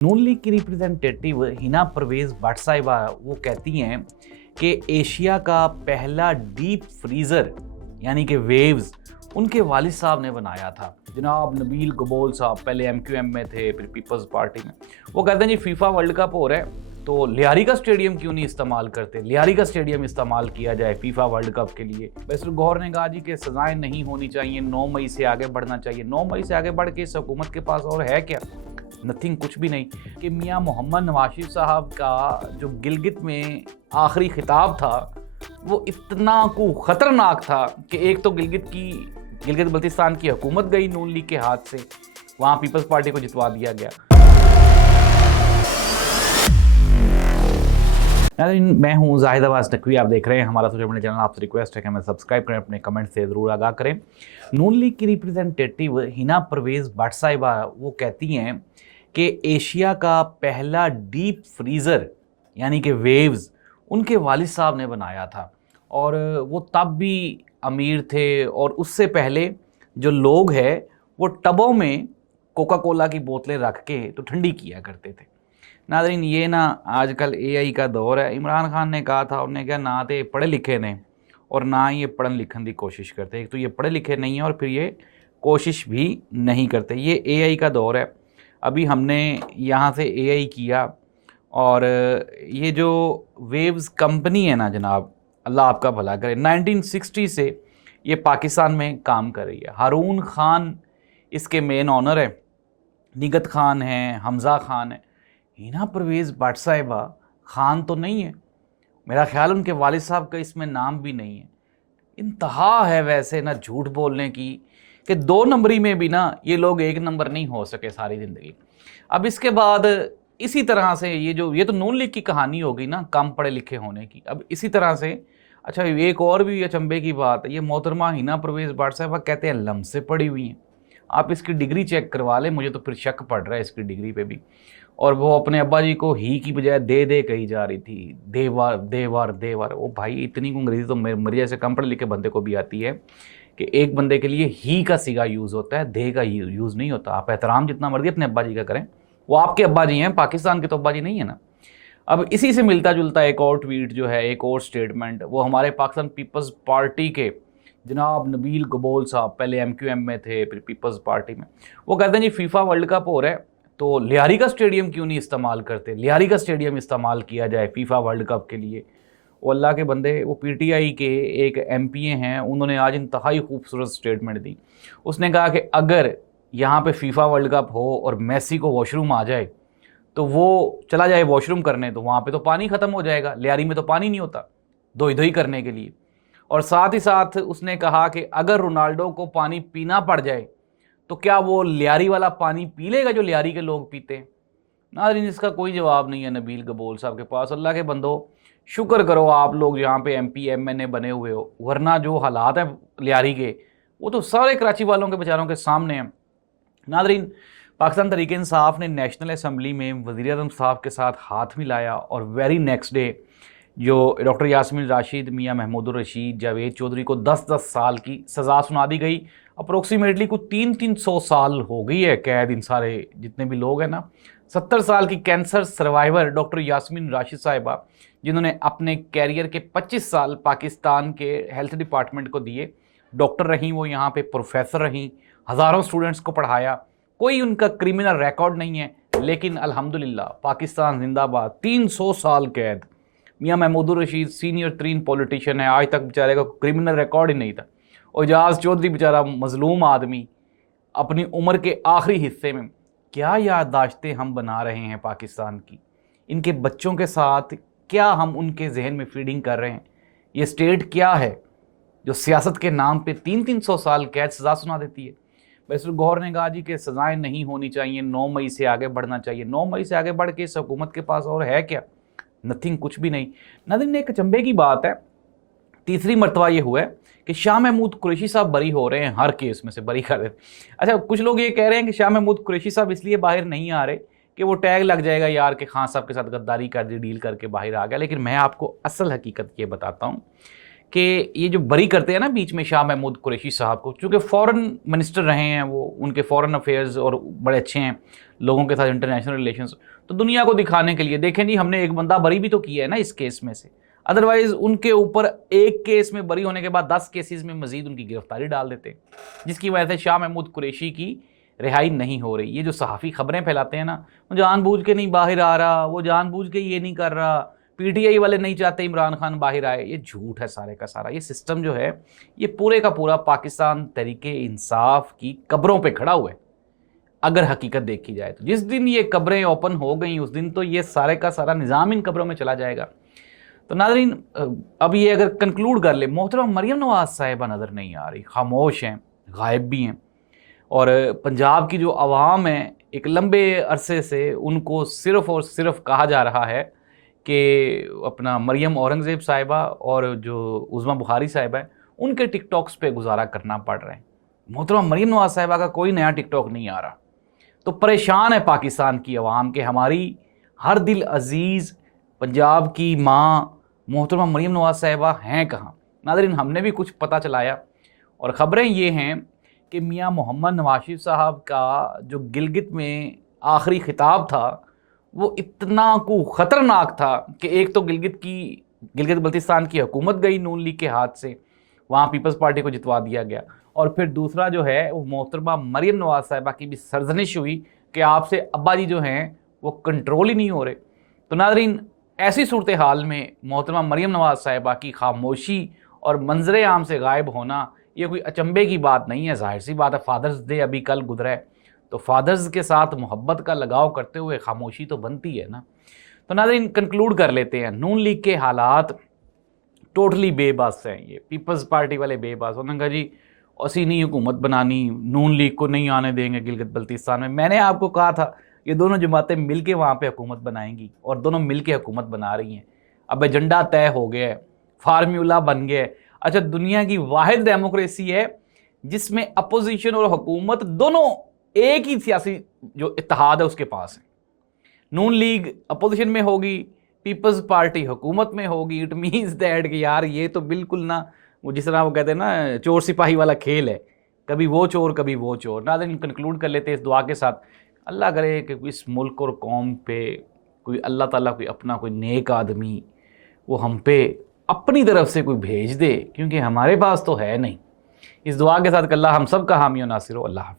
नून league की representative Hina Parvez Bhatt साहिबा वो कहती हैं कि एशिया का पहला डीप फ्रीज़र यानी कि वेव्स उनके वालिद साहब ने बनाया था। जनाब नबील गबोल साहब पहले एमक्यूएम में थे, फिर पीपल्स पार्टी में। वो कहते हैं जी फीफा वर्ल्ड कप हो रहा है तो लियारी का स्टेडियम क्यों नहीं इस्तेमाल करते, लियारी का स्टेडियम इस्तेमाल किया जाए फीफा वर्ल्ड कप के लिए। बैरिस्टर गौहर ने कहा जी कि सजाएं नहीं होनी चाहिए, 9 मई से आगे बढ़ना चाहिए। 9 मई से आगे बढ़ के इस हुकूमत के पास और है क्या? नथिंग, कुछ भी नहीं। कि मियां मोहम्मद नवाज शरीफ साहब का जो गिलगित में आखिरी खिताब था वो इतना को खतरनाक था कि एक तो गिलगित बल्तिस्तान की हुकूमत गई नून लीग के हाथ से, वहाँ पीपल्स पार्टी को जितवा दिया गया। मैं हूँ जाहिद अब्बास नकवी, आप देख रहे हैं हमारा सोशल मीडिया चैनल। आपसे रिक्वेस्ट है कि हमें सब्सक्राइब करें, अपने कमेंट से ज़रूर आगाह करें। नून लीग की रिप्रेजेंटेटिव हिना परवेज भट्ट साहिबा वो कहती हैं कि एशिया का पहला डीप फ्रीज़र यानी कि वेव्स उनके वालिद साहब ने बनाया था, और वो तब भी अमीर थे, और उससे पहले जो लोग हैं वो टबों में कोका कोला की बोतलें रख के तो ठंडी किया करते थे। नाज़रीन, ये ना आजकल एआई का दौर है। इमरान खान ने कहा था, उन्होंने कहा ना तो पढ़े लिखे ने और ना ये पढ़न लिखन की कोशिश करते। एक तो ये पढ़े लिखे नहीं है और फिर ये कोशिश भी नहीं करते। ये एआई का दौर है। अभी हमने यहाँ से एआई किया, और ये जो वेव्स कंपनी है ना जनाब, अल्लाह आपका भला करे, 1960 से ये पाकिस्तान में काम कर रही है। हारून खान इसके मेन ऑनर है, निगत खान है, हमज़ा खान है। हिना परवेज़ भट्ट साहिबा खान तो नहीं है, मेरा ख्याल उनके वालिद साहब का इसमें नाम भी नहीं है। इंतहा है वैसे ना झूठ बोलने की कि 2 नंबरी में भी ना ये लोग 1 नंबर नहीं हो सके सारी ज़िंदगी। अब इसके बाद इसी तरह से ये तो नून लीग की कहानी होगी ना कम पढ़े लिखे होने की। अब इसी तरह से अच्छा, एक और भी अचंभे की बात है, ये मोहतरमा हिना परवेज़ भट्ट साहिबा कहते हैं लम्ब से पढ़ी हुई हैं। आप इसकी डिग्री चेक करवा लें, मुझे तो फिर शक पड़ रहा है इसकी डिग्री पे भी। और वो अपने अब्बा जी को ही की बजाय दे कही जा रही थी, देवर देवर देवर। ओ भाई, इतनी अंग्रेज़ी तो मेरे जैसे कम पढ़े लिखे बंदे को भी आती है कि एक बंदे के लिए ही का सिगा यूज़ होता है, दे का यूज़ नहीं होता। आप एहतराम जितना मर्जी अपने अब्बा जी का करें, वो आपके अब्बा जी हैं, पाकिस्तान के तो अब्बा जी नहीं है ना। अब इसी से मिलता जुलता एक और ट्वीट जो है, एक और स्टेटमेंट, वो हमारे पाकिस्तान पीपल्स पार्टी के जनाब नबील गबोल साहब पहले एमक्यूएम में थे, फिर पीपल्स पार्टी में। वो कहते हैं जी फीफा वर्ल्ड कप हो रहा है तो लियारी का स्टेडियम क्यों नहीं इस्तेमाल करते, लियारी का स्टेडियम इस्तेमाल किया जाए फीफा वर्ल्ड कप के लिए। वो अल्लाह के बंदे, वो पीटीआई के एक एमपीए हैं, उन्होंने आज इंतहाई खूबसूरत स्टेटमेंट दी। उसने कहा कि अगर यहाँ पे फीफा वर्ल्ड कप हो और मेसी को वॉशरूम आ जाए तो वो चला जाए वॉशरूम करने, तो वहाँ पे तो पानी ख़त्म हो जाएगा, लियारी में तो पानी नहीं होता धोई करने के लिए। और साथ ही साथ उसने कहा कि अगर रोनाल्डो को पानी पीना पड़ जाए तो क्या वो लियारी वाला पानी पी लेगा जो लियारी के लोग पीते हैं। नाज़रीन, इसका कोई जवाब नहीं है नबील गबोल साहब के पास। अल्लाह के बंदो, शुक्र करो आप लोग यहाँ पे एमपी एमएनए बने हुए हो, वरना जो हालात हैं लियारी के वो तो सारे कराची वालों के बेचारों के सामने हैं। नाज़रीन, पाकिस्तान तहरीक इंसाफ ने नेशनल असम्बली में वज़ीर आज़म साहब के साथ हाथ मिलाया, और वेरी नेक्स्ट डे जो डॉक्टर यास्मीन राशिद, मियां महमूदुर रशीद, जावेद चौधरी को 10-10 साल की सज़ा सुना दी गई। अप्रोक्सीमेटली कुछ 300 साल हो गई है कैद इन सारे जितने भी लोग हैं ना। 70 साल की cancer survivor doctor Yasmeen Rashid साहिबा, जिन्होंने अपने कैरियर के 25 साल पाकिस्तान के हेल्थ डिपार्टमेंट को दिए, डॉक्टर रहीं वो, यहाँ पे प्रोफेसर रहीं, हज़ारों स्टूडेंट्स को पढ़ाया, कोई उनका क्रिमिनल रिकॉर्ड नहीं है, लेकिन अल्हम्दुलिल्लाह पाकिस्तान जिंदाबाद। 300 साल कैद। मियां महमूदुर रशीद सीनियर तरीन पॉलिटिशियन है, आज तक बेचारे का क्रिमिनल रिकॉर्ड ही नहीं था। और एजाज चौधरी बेचारा मजलूम आदमी, अपनी उम्र के आखिरी हिस्से में क्या याददाश्तें हम बना रहे हैं पाकिस्तान की। इनके बच्चों के साथ क्या हम उनके जहन में फीडिंग कर रहे हैं। ये स्टेट क्या है जो सियासत के नाम पे 300 साल कैद सज़ा सुना देती है। बैरिस्टर गौहर ने कहा जी कि सज़ाएं नहीं होनी चाहिए, 9 मई से आगे बढ़ना चाहिए। 9 मई से आगे बढ़ के इस हुकूमत के पास और है क्या? नथिंग, कुछ भी नहीं। नाज़रीन, एक अचंभे की बात है, तीसरी मरतबा ये हुआ है कि शाह महमूद कुरैशी साहब बरी हो रहे हैं, हर केस में से बरी कर देते। अच्छा, कुछ लोग ये कह रहे हैं कि शाह महमूद कुरैशी साहब इसलिए बाहर नहीं आ रहे कि वो टैग लग जाएगा यार कि खान साहब के साथ गद्दारी कर दी, डील करके बाहर आ गया। लेकिन मैं आपको असल हकीकत ये बताता हूँ कि ये जो बरी करते हैं ना बीच में शाह महमूद कुरैशी साहब को, चूँकि फ़ॉरेन मिनिस्टर रहे हैं वो, उनके फ़ॉरेन अफेयर्स और बड़े अच्छे हैं, लोगों के साथ इंटरनेशनल रिलेशंस, तो दुनिया को दिखाने के लिए देखें जी हमने एक बंदा बरी भी तो किया है ना इस केस में से, अदरवाइज उनके ऊपर एक केस में बरी होने के बाद 10 केसेस में मजीद उनकी गिरफ्तारी डाल देते, जिसकी वजह से शाह महमूद कुरैशी की रिहाई नहीं हो रही। ये जो सहाफ़ी खबरें फैलाते हैं ना, वो जानबूझ के नहीं बाहर आ रहा, वो जानबूझ के ये नहीं कर रहा, पीटीआई वाले नहीं चाहते इमरान खान बाहर आए, ये झूठ है सारे का सारा। ये सिस्टम जो है ये पूरे का पूरा पाकिस्तान तहरीके इंसाफ की कब्रों पे खड़ा हुआ है। अगर हकीकत देखी जाए तो जिस दिन ये कब्रें ओपन हो गई उस दिन तो ये सारे का सारा निज़ाम इन कब्रों में चला जाएगा। तो नाज़रीन अब ये अगर कंक्लूड कर ले, मोहतरम मरियम नवाज़ साहिबा नज़र नहीं आ रही, खामोश हैं, गायब भी हैं, और पंजाब की जो आवाम है एक लंबे अरसे से उनको सिर्फ़ और सिर्फ कहा जा रहा है कि अपना मरियम औरंगज़ेब साहिबा और जो उज़मा बुखारी साहिबा है उनके टिकटॉक्स पे गुजारा करना पड़ रहा है। मोहतरम मरियम नवाज़ साहिबा का कोई नया टिकटॉक नहीं आ रहा, तो परेशान है पाकिस्तान की आवाम के हमारी हर दिल अजीज़ पंजाब की माँ मोहतरमा मरियम नवाज़ साहिबा हैं कहाँ। नाज़रीन हमने भी कुछ पता चलाया और ख़बरें ये हैं कि मियाँ मोहम्मद नवाज शरीफ साहब का जो गिलगित में आखिरी खिताब था वो इतना को ख़तरनाक था कि एक तो गिलगित बल्तिस्तान की हुकूमत गई नून लीग के हाथ से, वहाँ पीपल्स पार्टी को जितवा दिया गया, और फिर दूसरा जो है वो मोहतरमा मरियम नवाज़ साहिबा की भी सरजनिश हुई कि आपसे अब्बा जी जो हैं वो कंट्रोल ही नहीं हो रहे। तो नाज़रीन ऐसी सूरत हाल में मोहतरमा मरियम नवाज़ साहिबा की खामोशी और मंजर आम से गायब होना ये कोई अचंभे की बात नहीं है। ज़ाहिर सी बात है, फादर्स डे अभी कल गुजरा है, तो फादर्स के साथ मोहब्बत का लगाव करते हुए खामोशी तो बनती है ना। तो नाज़रीन कंक्लूड कर लेते हैं, नून लीग के हालात टोटली बेबस हैं। ये पीपल्स पार्टी वाले बेबस, उन्होंने कहा जी असी नहीं हुकूमत बनानी, नून लीग को नहीं आने देंगे गिलगित बल्तिस्तान में। मैंने आपको कहा था ये दोनों जमातें मिलके वहाँ पे हुकूमत बनाएंगी और दोनों मिलके हुकूमत बना रही हैं। अब एजेंडा तय हो गया है, फार्मूला बन गया है। अच्छा, दुनिया की वाहिद डेमोक्रेसी है जिसमें अपोजिशन और हुकूमत दोनों एक ही सियासी जो इत्तेहाद है उसके पास है। नून लीग अपोजिशन में होगी, पीपल्स पार्टी हुकूमत में होगी। इट मीन्स दैट कि यार ये तो बिल्कुल ना वो जिस तरह वो कहते हैं ना चोर सिपाही वाला खेल है, कभी वो चोर कभी वो चोर। नाज़रीन कंक्लूड कर लेते हैं इस दुआ के साथ, अल्लाह करे कि इस मुल्क और कौम पे कोई अल्लाह ताला कोई अपना कोई नेक आदमी वो हम पे अपनी तरफ से कोई भेज दे, क्योंकि हमारे पास तो है नहीं। इस दुआ के साथ अल्लाह हम सब का हामी और नासिर हो। अल्लाह हाफ़िज़।